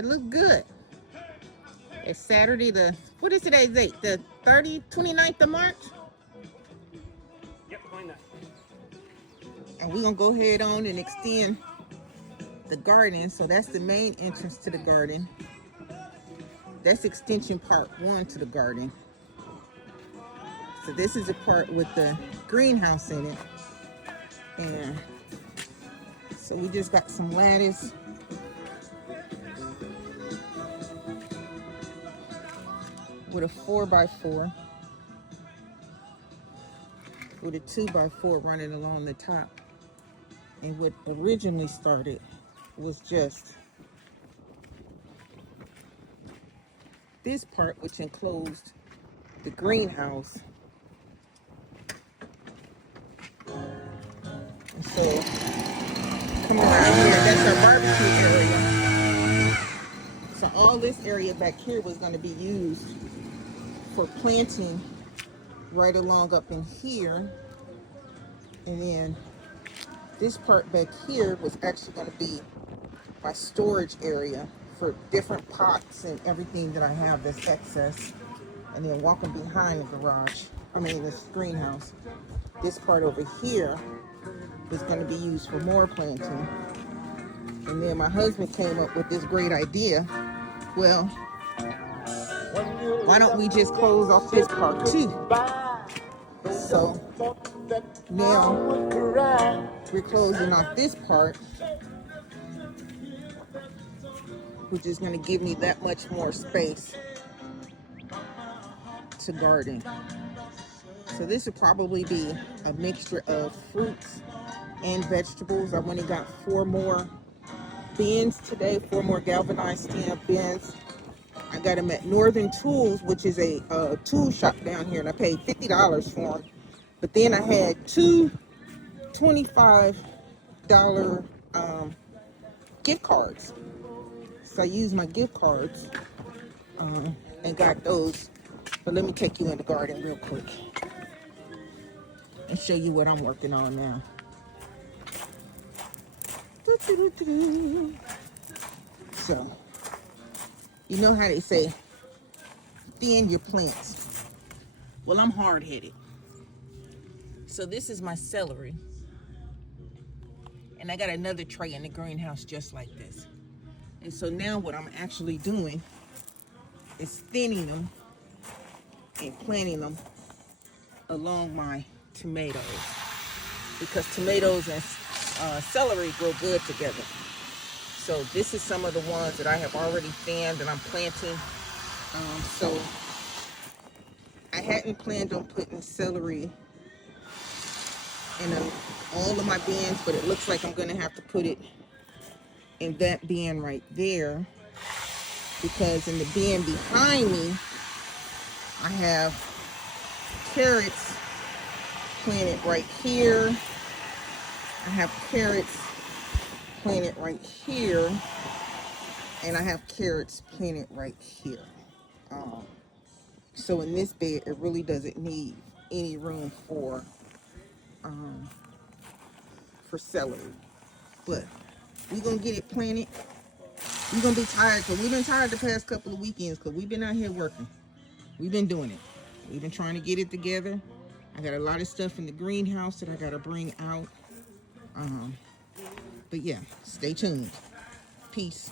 It looks good. It's Saturday what is today's date? The 29th of March? Yep, 29th. And we're gonna go ahead on and extend the garden. So that's the main entrance to the garden. That's extension part 1 to the garden. So this is the part with the greenhouse in it. And so we just got some lattice. With a 4x4. With a 2x4 running along the top. And what originally started was just this part, which enclosed the greenhouse. And so coming around here, that's our barbecue area. So all this area back here was going to be used for planting right along up in here. And then this part back here was actually going to be my storage area for different pots and everything that I have that's excess. And then walking behind the garage, this greenhouse, this part over here is going to be used for more planting. And then my husband came up with this great idea. Well, why don't we just close off this part too? So now we're closing off this part, which is going to give me that much more space to garden. So this would probably be a mixture of fruits and vegetables. I've only got 4 more bins today, 4 more galvanized stem bins. I got them at Northern Tools, which is a tool shop down here, and I paid $50 for them. But then I had 2 $25 gift cards. So I used my gift cards and got those. But let me take you in the garden real quick and show you what I'm working on now. So, you know how they say, thin your plants. Well, I'm hard-headed. So this is my celery. And I got another tray in the greenhouse just like this. And so now what I'm actually doing is thinning them and planting them along my tomatoes. Because tomatoes and celery grow good together. So this is some of the ones that I have already thinned and I'm planting. So I hadn't planned on putting celery in all of my bins, but it looks like I'm going to have to put it in that bin right there, because in the bin behind me I have carrots planted right here. I have carrots planted right here, and I have carrots planted right here. So in this bed, it really doesn't need any room for celery. But we're gonna get it planted. We're gonna be tired, because we've been tired the past couple of weekends, because we've been out here working. We've been doing it. We've been trying to get it together. I got a lot of stuff in the greenhouse that I gotta bring out. But yeah, stay tuned. Peace.